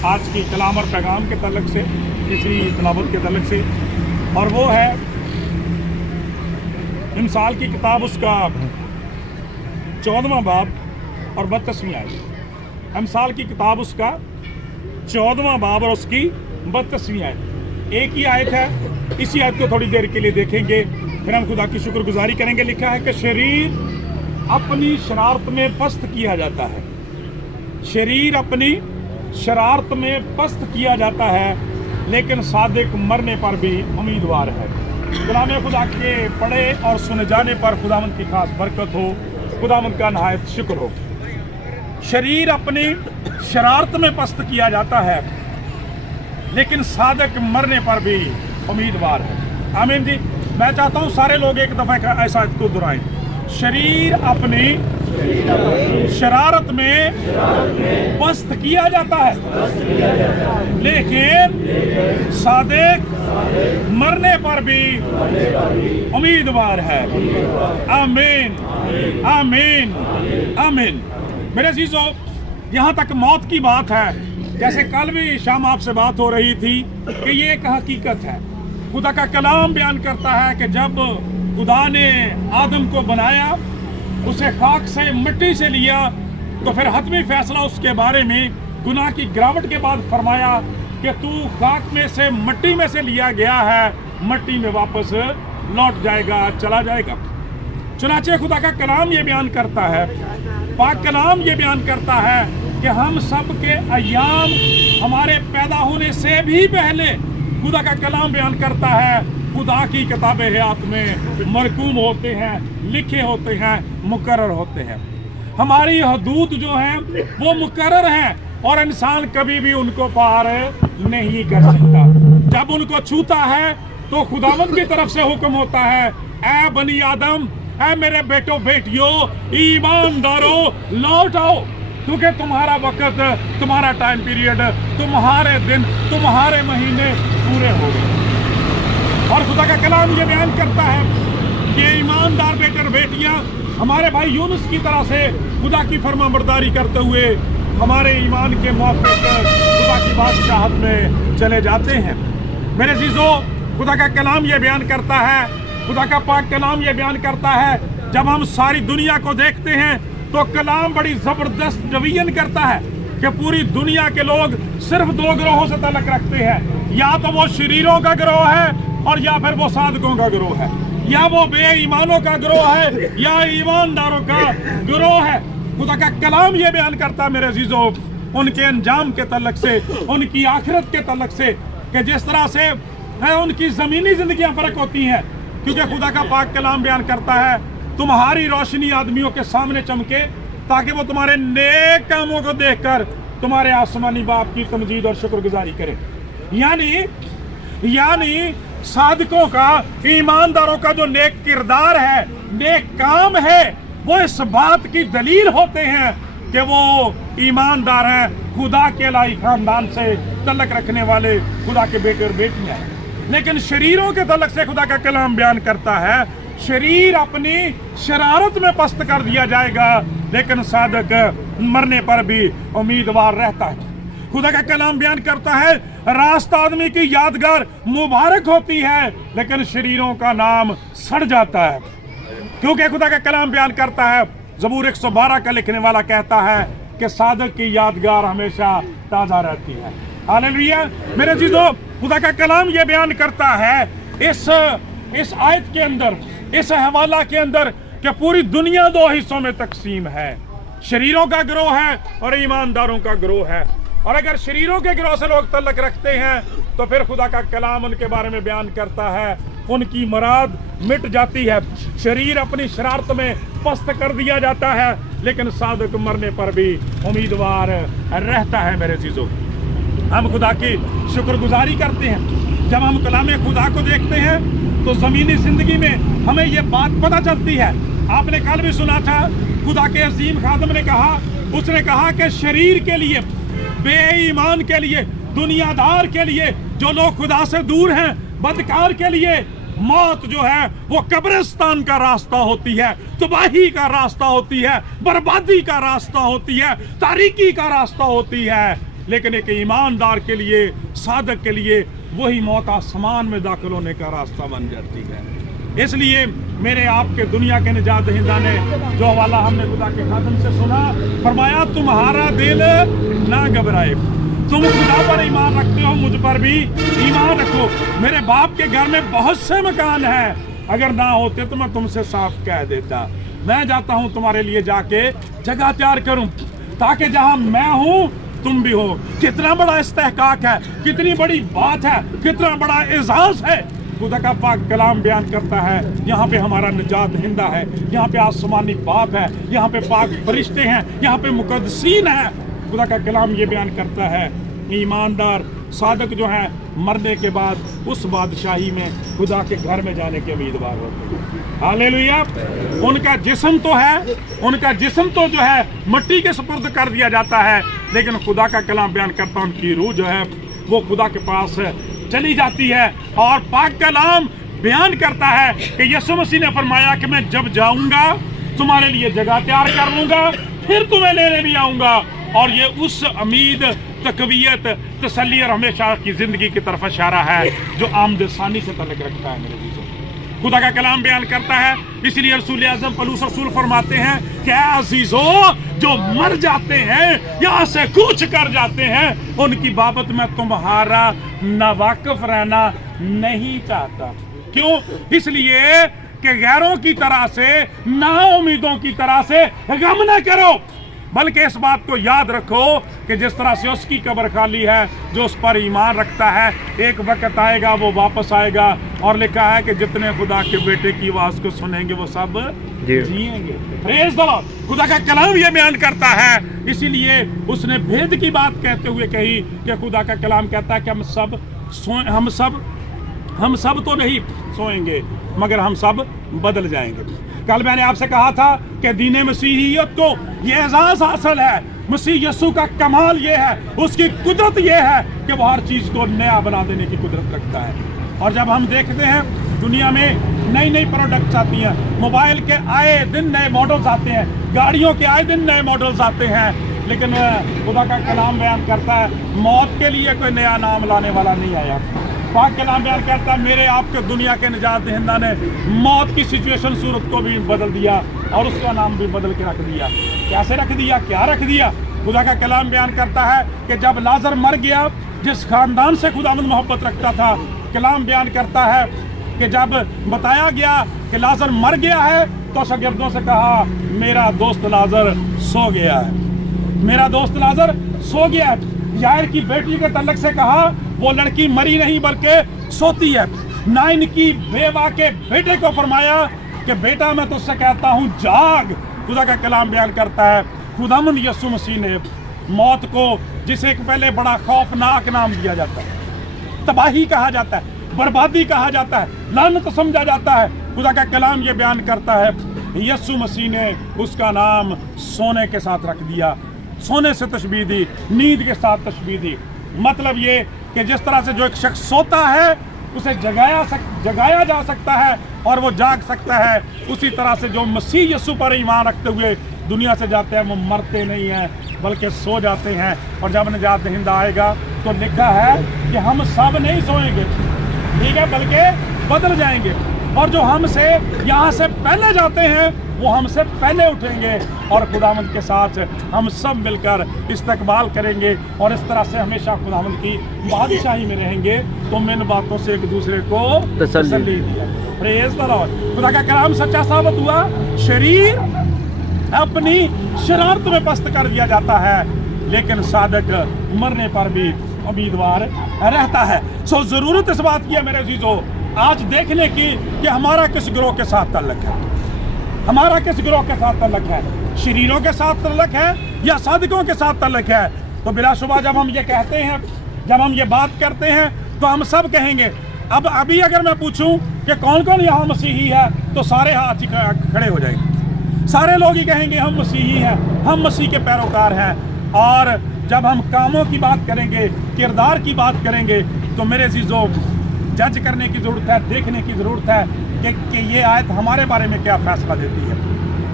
आज की कलाम और पैगाम के तल्लक से, तीसरी तलावत के तल्लक से, और वो है इमसाल की किताब उसका 14वां बाब और 32वीं आयत। इमसाल की किताब उसका 14वां बाब और उसकी 32वीं आयत। एक ही आयत है, इसी आयत को थोड़ी देर के लिए देखेंगे, फिर हम खुदा की शुक्रगुजारी करेंगे। लिखा है कि शरीर अपनी शरारत में पस्त किया जाता है, शरीर अपनी शरारत में पस्त किया जाता है, लेकिन सादिक मरने पर भी उम्मीदवार है। कलाम खुदा के पढ़े और सुने जाने पर खुदावंद की खास बरकत हो, खुदावंद का नहायत शुक्र हो। शरीर अपनी शरारत में पस्त किया जाता है, लेकिन सादिक मरने पर भी उम्मीदवार है। आमीन जी। मैं चाहता हूँ सारे लोग एक दफ़ा ऐसा इसको दोहराएं। शरीर अपनी शरारत में पस्त किया जाता है, लेकिन सादिक मरने पर भी उम्मीदवार है। आमीन आमीन आमीन। मेरे अजीजों, यहाँ तक मौत की बात है, जैसे कल भी शाम आपसे बात हो रही थी कि ये एक हकीकत है। खुदा का कलाम बयान करता है कि जब खुदा ने आदम को बनाया, उसे खाक से मिट्टी से लिया, तो फिर हतमी फैसला उसके बारे में गुनाह की गिरावट के बाद फरमाया कि तू खाक में से मिट्टी में से लिया गया है, मिट्टी में वापस लौट जाएगा, चला जाएगा। चुनाचे खुदा का कलाम ये बयान करता है, पाक कलाम ये बयान करता है कि हम सब के अय्याम हमारे पैदा होने से भी पहले, खुदा का कलाम बयान करता है, खुदा की किताब हयात में मरकूम होते हैं, लिखे होते हैं, मुकर्रर होते हैं। हमारी हदूद जो हैं वो मुकर्रर हैं और इंसान कभी भी उनको पार नहीं कर सकता। जब उनको छूता है तो खुदावंद की तरफ से हुक्म होता है, ऐ बनी आदम, ऐ मेरे बेटो बेटियों, ईमानदारों, लौट आओ, क्योंकि तुम्हारा वक्त, तुम्हारा टाइम पीरियड, तुम्हारे दिन, तुम्हारे महीने पूरे हो गए। और खुदा का कलाम ये बयान करता है कि ईमानदार बेटे और बेटियां हमारे भाई यूनुस की तरह से खुदा की फरमाबरदारी करते हुए हमारे ईमान के मुआफ़िक खुदा की बादशाहत में चले जाते हैं। मेरे अज़ीज़ों, खुदा का कलाम ये बयान करता है, खुदा का पाक कलाम ये बयान करता है, जब हम सारी दुनिया को देखते हैं तो कलाम बड़ी ज़बरदस्त डिवीजन करता है कि पूरी दुनिया के लोग सिर्फ दो गिरोहों से ताल्लुक़ रखते हैं, या तो वो शरीरों का गिरोह है और या फिर वो सादकों का गिरोह है, या वो बेईमानों का गिरोह है या ईमानदारों का गिरोह है। खुदा का कलाम ये बयान करता है मेरे अजीजों, उनके अंजाम के तल्लक से, उनकी आखिरत के तल्लक से, कि जिस तरह से उनकी ज़मीनी ज़िंदगियाँ फ़र्क होती हैं, क्योंकि खुदा का पाक कलाम बयान करता है, तुम्हारी रोशनी आदमियों के सामने चमके ताकि वो तुम्हारे नेक कामों को देखकर तुम्हारे आसमानी बाप की तमजीद और शुक्रगुजारी करें। यानी सादिकों का, ईमानदारों का जो नेक किरदार है, नेक काम है, वो इस बात की दलील होते हैं कि वो ईमानदार हैं, खुदा के लाई खानदान से तल्लक रखने वाले खुदा के बेटे और बेटियां हैं। लेकिन शरीरों के तल्लक से खुदा का कलाम बयान करता है, शरीर अपनी शरारत में पस्त कर दिया जाएगा, लेकिन सादिक मरने पर भी उम्मीदवार रहता है। खुदा का कलाम बयान करता है, रास्त आदमी की यादगार मुबारक होती है, लेकिन शरीरों का नाम सड़ जाता है। क्योंकि खुदा का कलाम बयान करता है, ज़बूर 112 का लिखने वाला कहता है कि सादिक की यादगार हमेशा ताज़ा रहती है। हालेलुया। मेरे अज़ीज़ों, खुदा का कलाम ये बयान करता है इस आयत के अंदर, इस हवाला के अंदर, कि पूरी दुनिया दो हिस्सों में तकसीम है, शरीरों का गिरोह है और ईमानदारों का गिरोह है। और अगर शरीरों के गिरोह से लोग तल्लक रखते हैं तो फिर खुदा का कलाम उनके बारे में बयान करता है, उनकी मुराद मिट जाती है, शरीर अपनी शरारत में पस्त कर दिया जाता है, लेकिन सादिक मरने पर भी उम्मीदवार रहता है। मेरे चीज़ों, हम खुदा की शुक्रगुजारी करते हैं। जब हम कलाम खुदा को देखते हैं तो ज़मीनी ज़िंदगी में हमें ये बात पता चलती है। आपने कल भी सुना था, खुदा के अजीम खादम ने कहा, उसने कहा कि शरीर के लिए, बेईमान के लिए, दुनियादार के लिए, जो लोग खुदा से दूर हैं, बदकार के लिए मौत जो है वो कब्रिस्तान का रास्ता होती है, तबाही का रास्ता होती है, बर्बादी का रास्ता होती है, तारीकी का रास्ता होती है। लेकिन एक ईमानदार के लिए, सादक के लिए वही मौत आसमान में दाखिल होने का रास्ता बन जाती है। इसलिए मेरे आपके दुनिया के निजात दहिंदा ने जो हवाला हमने खुदा के खादिम से सुना, फरमाया तुम्हारा दिल ना घबराए, तुम खुदा पर ईमान रखते हो, मुझ पर भी ईमान रखो। मेरे बाप के घर में बहुत से मकान हैं, अगर ना होते तो मैं तुमसे साफ कह देता। मैं जाता हूँ तुम्हारे लिए जाके जगह तैयार करूं, ताकि जहां मैं हूं तुम भी हो। कितना बड़ा इस्तेहकाक है, कितनी बड़ी बात है, कितना बड़ा एजाज है। खुदा का पाक कलाम बयान करता है, यहाँ पे हमारा निजात दहिंदा है, यहाँ पे आसमानी बाप है, यहाँ पे पाक फरिश्ते हैं, यहाँ पे मुकद्दसीन है। खुदा का कलाम ये बयान करता है, ईमानदार सादक जो है मरने के बाद उस बादशाही में खुदा के घर में जाने के उम्मीदवार होते हैं। हालेलुया। उनका जिस्म तो है, उनका जिस्म तो जो है मिट्टी के सुपुर्द कर दिया जाता है, लेकिन खुदा का कलाम बयान करता है उनकी रूह जो है वो खुदा के पास चली जाती है। और पाक कलाम बयान करता है कि यीशु मसीह ने फरमाया कि मैं जब जाऊंगा तुम्हारे लिए जगह तैयार कर लूंगा, फिर तुम्हें लेने भी आऊंगा। और ये उस उम्मीद, तकवीयत, तसल्ली और हमेशा की जिंदगी की तरफ इशारा है जो आमद सानी से तल्लुक़ रखता है। मेरे अज़ीज़ों, खुदा का कलाम बयान करता है, इसलिए रसूल आज़म पौलुस रसूल फरमाते हैं कि अज़ीज़ों जो मर जाते हैं, यहाँ से कूच कर जाते हैं, उनकी बाबत में तुम्हारा नावाकिफ रहना नहीं चाहता। क्यों? इसलिए कि गैरों की तरह से, नाउमीदों की तरह से गम न करो, बल्कि इस बात को याद रखो कि जिस तरह से उसकी कब्र खाली है, जो उस पर ईमान रखता है, एक वक्त आएगा वो वापस आएगा। और लिखा है कि जितने खुदा के बेटे की आवाज़ को सुनेंगे वो सब जिएंगे। Praise the Lord. खुदा का कलाम ये बयान करता है, इसीलिए उसने भेद की बात कहते हुए कही कि खुदा का कलाम कहता है कि हम सब तो नहीं सोएंगे, मगर हम सब बदल जाएंगे। कल मैंने आपसे कहा था कि दीन मसीहियत को ये एजाज़ हासिल है, मसीह यीशु का कमाल ये है, उसकी कुदरत ये है कि वो हर चीज़ को नया बना देने की कुदरत रखता है। और जब हम देखते हैं दुनिया में नई नई प्रोडक्ट्स आती हैं, मोबाइल के आए दिन नए मॉडल्स आते हैं, गाड़ियों के आए दिन नए मॉडल्स आते हैं, लेकिन खुदा का कलाम बयान करता है मौत के लिए कोई नया नाम लाने वाला नहीं आया। पाक कलाम बयान करता है मेरे आपके दुनिया के निजात दहिंदा ने मौत की सिचुएशन, सूरत को भी बदल दिया और उसका नाम भी बदल के रख दिया। कैसे रख दिया? क्या रख दिया? खुदा का कलाम बयान करता है कि जब लाजर मर गया, जिस खानदान से खुदावंद मोहब्बत रखता था, कलाम बयान करता है कि जब बताया गया कि लाजर मर गया है तो शागिर्दों से कहा मेरा दोस्त लाजर सो गया है, मेरा दोस्त लाजर सो गया है। यायर की बेटी के तल्लक से कहा वो लड़की मरी नहीं बल्कि सोती है। ना इनकी बेवा के बेटे को फरमाया कि बेटा मैं तुझसे कहता हूँ जाग। खुदा का कलाम बयान करता है खुदावंद यीशु मसीह ने मौत को, जिसे पहले बड़ा खौफनाक नाम दिया जाता है, तबाही कहा जाता है, बर्बादी कहा जाता है, लानत समझा जाता है, खुदा का कलाम ये बयान करता है यीशु मसीह ने उसका नाम सोने के साथ रख दिया। सोने से तशबीह दी, नींद के साथ तशबीह दी। मतलब ये कि जिस तरह से जो एक शख्स सोता है उसे जगाया जा सकता है और वो जाग सकता है, उसी तरह से जो मसीह यीशु पर ईमान रखते हुए दुनिया से जाते हैं वो मरते नहीं हैं बल्कि सो जाते हैं। और जब निजात दहिंदा आएगा तो लिखा है कि हम सब नहीं सोएंगे, ठीक है, बल्कि बदल जाएंगे। और जो हमसे यहाँ से पहले जाते हैं वो हमसे पहले उठेंगे और खुदावंद के साथ हम सब मिलकर इस्तकबाल करेंगे और इस तरह से हमेशा खुदावंद की बादशाही में रहेंगे। तो इन बातों से एक दूसरे को तसल्ली दिया। Praise the Lord. खुदा का कलाम सच्चा साबित हुआ। शरीर अपनी शरारत में पस्त कर दिया जाता है, लेकिन सादक मरने पर भी उम्मीदवार रहता है। सो जरूरत इस बात की है मेरे अज़ीज़ों आज देखने की कि हमारा किस गिरोह के साथ ताल्लुक है, हमारा किस गिरोह के साथ ताल्लुक है, शरीरों के साथ ताल्लुक है या सादिकों के साथ ताल्लुक है। तो बिलाशुबा जब हम ये कहते हैं, जब हम ये बात करते हैं तो हम सब कहेंगे। अब अभी अगर मैं पूछूं कि कौन कौन यहाँ मसीही है तो सारे हाथ खड़े हो जाएंगे, सारे लोग ही कहेंगे हम मसीही हैं, हम मसीह के पैरोकार हैं। और जब हम कामों की बात करेंगे, किरदार की बात करेंगे, तो मेरे अज़ीज़ों जज करने की ज़रूरत है, देखने की ज़रूरत है कि ये आयत हमारे बारे में क्या फ़ैसला देती है।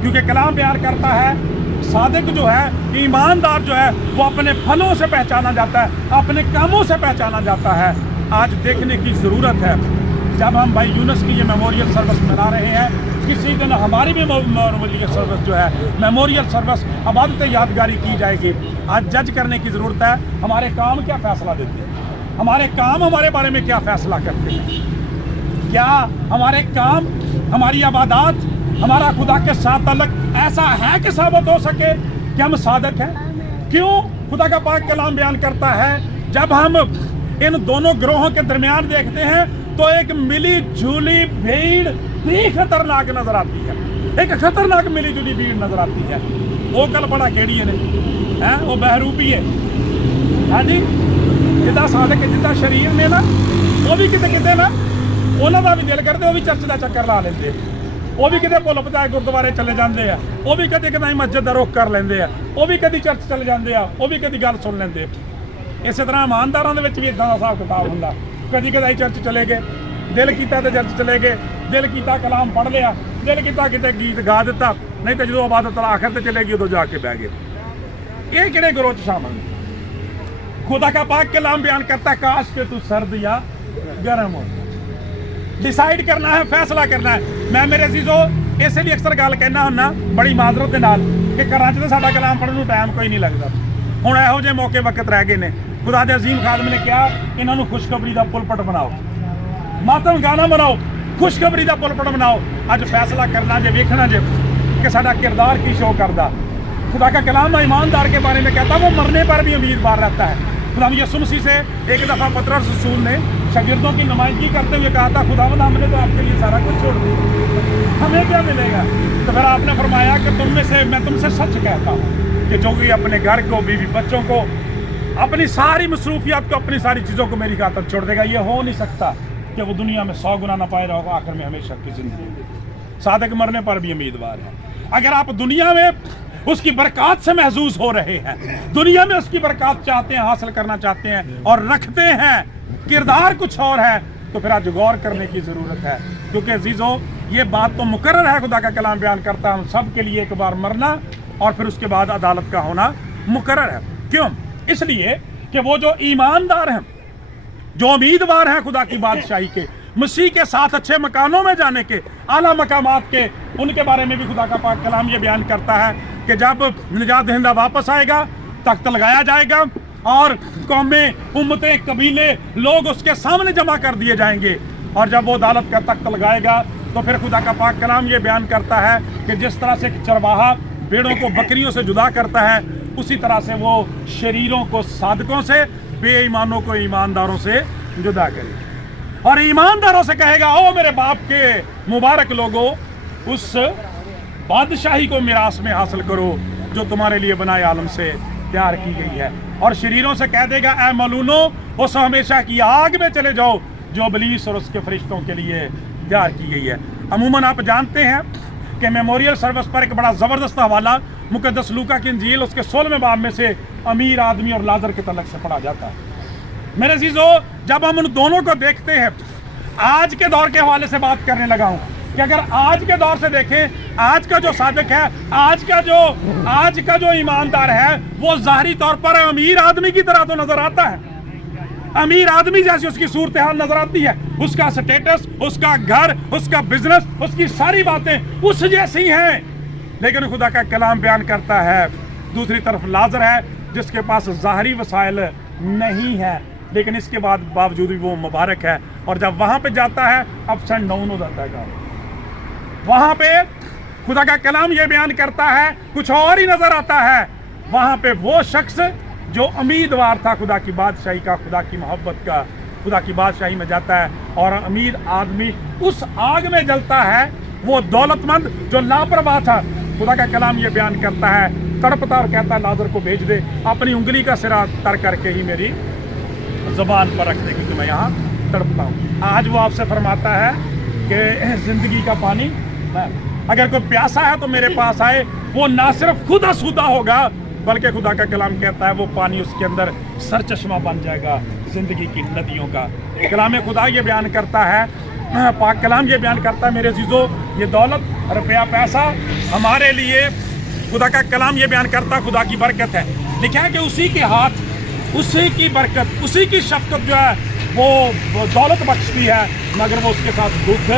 क्योंकि कलाम बयान करता है सादिक जो है, ईमानदार जो है, वो अपने फलों से पहचाना जाता है, अपने कामों से पहचाना जाता है। आज देखने की ज़रूरत है, जब हम भाई यूनुस की ये मेमोरियल सर्विस मना रहे हैं, किसी दिन हमारी भी मेमोरियल सर्विस जो है, मेमोरियल सर्विस अबादत यादगारी की जाएगी। आज जज करने की ज़रूरत है, हमारे काम क्या फ़ैसला देते हैं, हमारे काम हमारे बारे में क्या फ़ैसला करते हैं, क्या हमारे काम, हमारी इबादत, हमारा खुदा के साथ ताल्लुक ऐसा है कि साबित हो सके कि हम सादिक हैं। क्यों खुदा का पाक कलाम बयान करता है, जब हम इन दोनों ग्रोहों के दरमियान देखते हैं तो एक मिली जुली भीड़ भी खतरनाक नजर आती है, एक खतरनाक मिली जुली भीड़ नजर आती है। वो कल बड़ा केड़ी है, वो बहरूपी है, हाँ जी, जिदा सादिक जिदा शरीर ने ना, वो भी किते किते ना उन्हों का भी दिल करते, वो भी चर्च का चक्कर ला लेंगे, वो भी किते भुल भुलाए गुरुद्वारे चले जाते हैं, वो भी कभी कभी मस्जिद का रुख कर लेंगे, वो भी कभी चर्च चले जाते हैं, वो भी कभी गल सुन लेंगे। इस तरह ईमानदारों के भी इदा का हिसाब किताब होंगे, कभी कदाई चर्च चले गए, दिल किया तो चर्च चले गए, दिल किया कलाम पढ़ लिया, दिल किया किते गीत गा दिता, नहीं तो जो इबादत आखिर तो चलेगी उदों जाके बह गए। ये किहड़े ग्रोह च शामिल ने? खुदा का पाक कलाम बयान करता है, काश के तू सर्द या गर्म हो। डिसाइड करना है, फैसला करना है। मैं मेरे अजीजो इसलिए अक्सर गल कहना हुन्ना बड़ी माजरत के नाल कि घरां च साडा कलाम पढ़न नूं टाइम कोई नहीं लगता। हुण इहो जिहे मौके वक्त रह गए ने, खुदा दे अजीम खादम ने कहा इन्हां नूं खुशखबरी दा पुलपट बनाओ, मातम गाना बनाओ, खुशखबरी दा पुलपट बनाओ। अज फैसला करना जे, वेखना जे कि साडा किरदार की शो करदा। खुदा का कलाम ईमानदार के बारे में कहता वो मरने पर भी उम्मीदवार रहता है। खुदा यीशु मसीह से एक दफ़ा पतरस रसूल ने शागिर्दों की नुमाइंदगी करते हुए कहा था, खुदावंद हमने तो आपके लिए सारा कुछ छोड़ दिया, हमें क्या मिलेगा? तो फिर आपने फरमाया कि तुम में से मैं तुमसे सच कहता हूँ कि जो कोई अपने घर को, बीवी बच्चों को, अपनी सारी मसरूफियात को, अपनी सारी चीज़ों को मेरी खातर छोड़ देगा, ये हो नहीं सकता कि वो दुनिया में 100 गुना ना पाए रहा होगा, आखिर में हमेशा की जिंदगी। सादिक मरने पर भी उम्मीदवार है। अगर आप दुनिया में उसकी बरकत से महसूस हो रहे हैं, दुनिया में उसकी बरकत चाहते हैं, हासिल करना चाहते हैं और रखते हैं, किरदार कुछ और है, तो फिर आज गौर करने की ज़रूरत है। क्योंकि अजीज़ों ये बात तो मुकर्रर है, खुदा का कलाम बयान करता है हम सब के लिए एक बार मरना और फिर उसके बाद अदालत का होना मुकर्रर है। क्यों? इसलिए कि वो जो ईमानदार हैं, जो उम्मीदवार हैं खुदा की बादशाही के, मसीह के साथ अच्छे मकानों में जाने के, आला मकामात के, उनके बारे में भी खुदा का पाक कलाम ये बयान करता है कि जब निजात दहिंदा वापस आएगा, तख्त लगाया जाएगा और कौमें, उम्मतें, कबीले, लोग उसके सामने जमा कर दिए जाएंगे। और जब वो अदालत का तख्त लगाएगा तो फिर खुदा का पाक कलाम ये बयान करता है कि जिस तरह से एक चरवाहा भेड़ों को बकरियों से जुदा करता है, उसी तरह से वो शरीरों को सादिकों से, बेईमानों को ईमानदारों से जुदा करेगा। और ईमानदारों से कहेगा, ओ मेरे बाप के मुबारक लोगों, उस बादशाही को मिरास में हासिल करो जो तुम्हारे लिए बनाए आलम से तैयार की गई है। और शरीरों से कह देगा, ऐ मलूनो, उस हमेशा की आग में चले जाओ जो इब्लीस और उसके फरिश्तों के लिए तैयार की गई है। अमूमन आप जानते हैं कि मेमोरियल सर्विस पर एक बड़ा ज़बरदस्त हवाला मुकद्दस लूका की इंजील उसके 16वें बाब में से अमीर आदमी और लाजर के तलक से पढ़ा जाता है। मेरे अजीजों, जब हम उन दोनों को देखते हैं, आज के दौर के हवाले से बात करने लगा हूं कि अगर आज के दौर से देखें, आज का जो सादिक है, आज का जो ईमानदार है, वो ज़ाहरी तौर पर अमीर आदमी की तरह तो नजर आता है, अमीर आदमी जैसी उसकी सूरत हाल नजर आती है, उसका स्टेटस, उसका घर, उसका बिजनेस, उसकी सारी बातें उस जैसी हैं। लेकिन खुदा का कलाम बयान करता है दूसरी तरफ लाजर है जिसके पास ज़ाहरी वसाइल नहीं है, लेकिन इसके बाद बावजूद भी वो मुबारक है। और जब वहाँ पे जाता है, अप्स एंड डाउन हो जाता है। वहाँ पे खुदा का कलाम ये बयान करता है, कुछ और ही नजर आता है। वहाँ पे वो शख्स जो उम्मीदवार था खुदा की बादशाही का, खुदा की मोहब्बत का, खुदा की बादशाही में जाता है और अमीर आदमी उस आग में जलता है। वो दौलतमंद जो लापरवाह था, खुदा का कलाम ये बयान करता है, तड़पता और कहता है लाजर को भेज दे, अपनी उंगली का सिरा तर करके ही मेरी ज़बान पर रख दे क्योंकि मैं यहाँ तड़पता हूँ। आज वो आपसे फरमाता है कि ज़िंदगी का पानी, अगर कोई प्यासा है तो मेरे पास आए। वो ना सिर्फ खुद आसूदा होगा बल्कि खुदा का कलाम कहता है वो पानी उसके अंदर सरचश्मा बन जाएगा ज़िंदगी की नदियों का। कलाम खुदा ये बयान करता है, पाक कलाम ये बयान करता है, मेरे अजीज़ों, ये दौलत, रुपया, पैसा हमारे लिए خدا کا کلام یہ بیان کرتا خدا کی برکت ہے. لکھا ہے کہ اسی کے ہاتھ، اسی کی برکت، اسی کی شفقت جو ہے وہ دولت بخشتی ہے، مگر وہ اس کے ساتھ دکھ